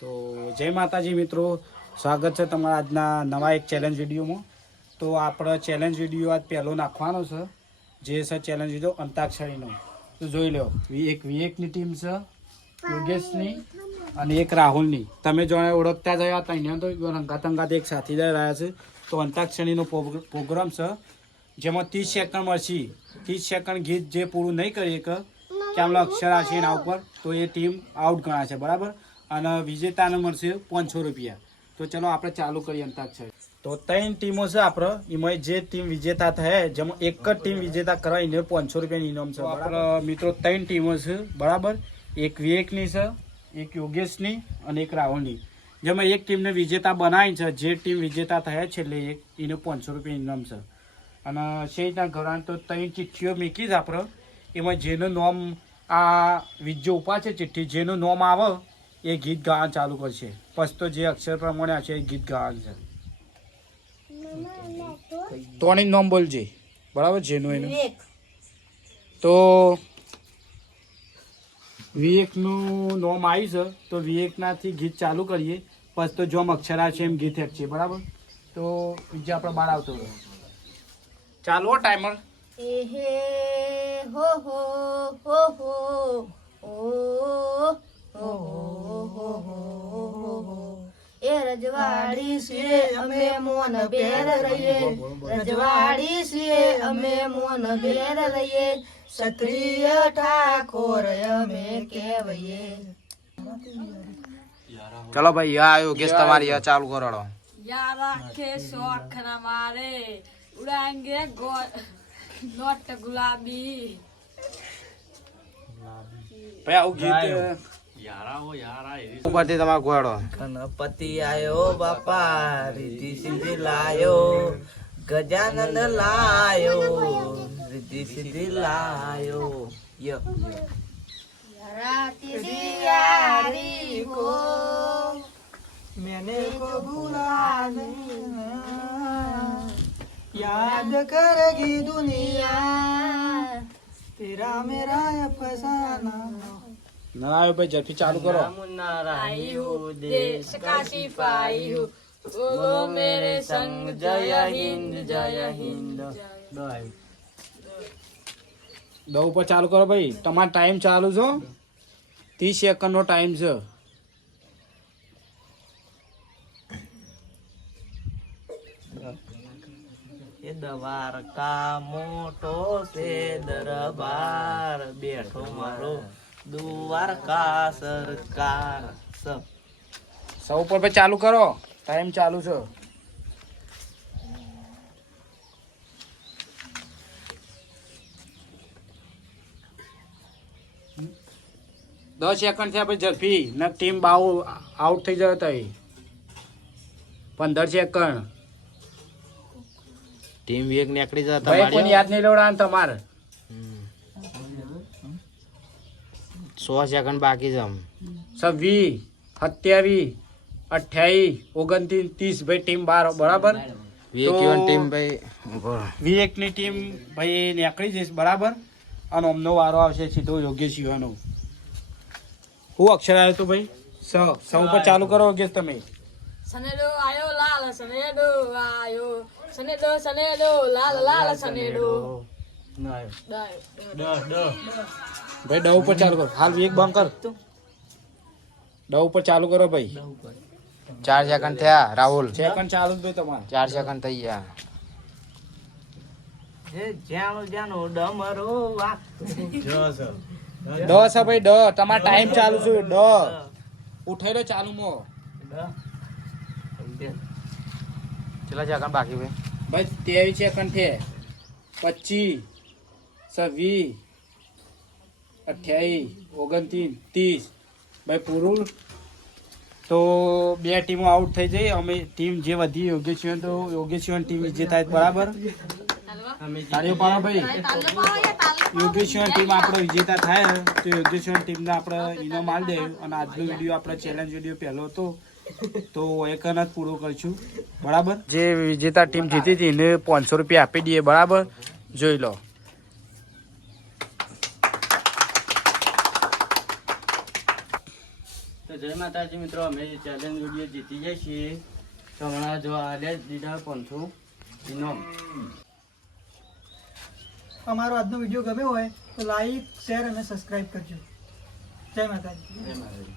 તો જય માતાજી મિત્રો, સ્વાગત છે તમારા આજના નવા એક ચેલેન્જ વિડીયોમાં. તો આપણો ચેલેન્જ વિડીયો આજ પહેલો નાખવાનો છે, જે છે ચેલેન્જ વિડીયો અંતાક્ષરીનો. તો જોઈ લો, એક વિવેકની ટીમ છે, યોગેશની અને એક રાહુલની. તમે જોડે ઓળખતા થયા ત્યાં તો અંગાત એક સાથીદાર રહ્યા છે. તો અંતાક્ષરીનો પ્રોગ્રામ છે, જેમાં 30 સેકન્ડ મળશે. 30 સેકન્ડ ગીત જે પૂરું નહીં કરી કે આમનો અક્ષર હશે એના ઉપર, તો એ ટીમ આઉટ ગણાશે, બરાબર. અને વિજેતાને મળશે 500 રૂપિયા. તો ચલો આપણે ચાલુ કરીએ અંતાક્ષરી. તો 3 ટીમો છે આપણે, એમાં જે ટીમ વિજેતા થાય, જેમાં એક જ ટીમ વિજેતા કરે એને 500 રૂપિયાની ઇનામ છે. આપણે મિત્રો 3 ટીમો છે, બરાબર. એક વિવેકની છે, એક યોગેશની અને એક રાહુલની. જેમાં એક ટીમને વિજેતા બનાવી છે, જે ટીમ વિજેતા થયા છેલ્લે એક એને 500 રૂપિયા ઇનામ છે. અને શેના ઘણા તો 3 ચિઠ્ઠીઓ મૂકી છે આપણે, એમાં જેનું નામ આ વિજ્જો ઉપા છે ચિઠ્ઠી, જેનું નામ આવે એ ગીત ગાવાનું ચાલુ કરશે. પછી તો જે અક્ષર પ્રમાણે હશે એ ગીત ગાવાનું છે. તોની નામ બોલજે, બરાબર, જેનું એનું. તો વિવેકનું નામ આવ્યું છે, તો વિવેકનાથી ગીત ચાલુ કરીએ. પછી તો જોમ અક્ષર આવશે એમ ગીત છે, બરાબર. તો બીજા આપણે બહાર આવતો ચાલો ટાઈમર. એહે હો હો હો હો ઓ હો હો હો એ રજવાડી છીએ અમે મોન બેર રહીએ, રજવાડી છીએ અમે મોન બેર રહીએ, ક્ષત્રિય ઠાકોર અમે કહેવાઈએ. ચલો ભાઈ આયો કેસ તમારી ચાલુ કરાડો. यार आखे शौक ना मारे उड़ाएंगे नोट गुलाबी. ભાઈ આવું ગીત ઉપરથી તમારે ગોળો. ગણપતિ આયો બાપા, રીતિ સિદ્ધિ લાયો, ગજાનંદ લાયો, રીતિ સિદ્ધિ લાયો. यारी हो मैंने को भूला याद करेगी दुनिया, तेरा मेरा अफसाना. ના આવ્યો ભાઈ, ઝડપી ચાલુ કરો. आई हूँ देश का सिपाही हूँ, बोलो मेरे संग जय हिंद जय हिंद. દો ઉપર ચાલુ કરો ભાઈ, તમારો ટાઈમ ચાલુ છે. 30 સેકન્ડનો ટાઈમ છે. એ દ્વારકા મોટો છે દરબાર, બેઠો મારો દ્વારકા સરકાર. સૌ ઉપર ભાઈ ચાલુ કરો, ટાઈમ ચાલુ છે. દસ સેકન્ડ થયા ભાઈ, ઝડપી ને ટીમ બાઉ આઉટ થઈ જાય તો 15 સેકન્ડ. ટીમ વેગ નીકળી જતા ભાઈ કોઈ યાદ નહીં લેવડાવવાનું તમારે. 100 સેકન્ડ બાકી છે. 26, 27, 28, 29, 30 ભાઈ ટીમ બાર, બરાબર. વેકીવન ટીમ ભાઈ વિવેકની ટીમ ભાઈ નીકળી જઈશ, બરાબર. અને અમનો વારો આવશે સીધો યોગેશ યુવાનો. હું અક્ષર આવ્યો તો ભાઈ સૌ ઉપર ચાલુ કરો યોગેશ તમે. सनेडो आयो लाल सनेडो आयो, सनेडो लाल लाल सनेडो. ભાઈ ડ ઉપર ચાલુ કરો. હાલ વિવેક બંધ કર. ડ ઉપર ચાલુ કરો ભાઈ. 4 સેકન્ડ થયા. રાહુલ સેકન્ડ ચાલુ જ ભાઈ તમારે. 4 સેકન્ડ થઈ ગયા. જાણું જાણું ડમરો વાગ. ડ છે ભાઈ, ડ. તમારો ટાઈમ ચાલુ છે. ડ ઉઠાઈ લો ચાલુ માં. કેટલા સેકન્ડ બાકી ભાઈ? ભાઈ 23 સેકન્ડ છે. 25, 26, 28, 29, 30 ભાઈ પૂરું. તો 2 ટીમો આઉટ થઈ જાય. અમે ટીમ જે વધી યોગેશ્વર, તો યોગેશ્વર ટીમ વિજેતા થાય, બરાબર. તાળીઓ પાડો ભાઈ. યોગેશ્વર ટીમ આપણે વિજેતા થાય તો યોગેશ્વર ટીમને આપણે ઇનામ આલી દે. અને આજનો વિડીયો આપણે ચેલેન્જ વિડીયો પહેલો હતો, તો એક જ પૂરો કરીશું, બરાબર. જે વિજેતા ટીમ જીતી હતી એને 500 રૂપિયા આપી દઈએ, બરાબર. જોઈ લો. તો જય માતાજી મિત્રો, અમે ચેલેન્જ વિડીયો જીતી જાય છીએ તો હમણાં જો આલે દીધા 500 ઇનામ. અમારો આજનો વિડીયો ગમ્યો હોય તો લાઈક શેર અને સબસ્ક્રાઇબ કરજો. જય માતાજી. જય માતાજી.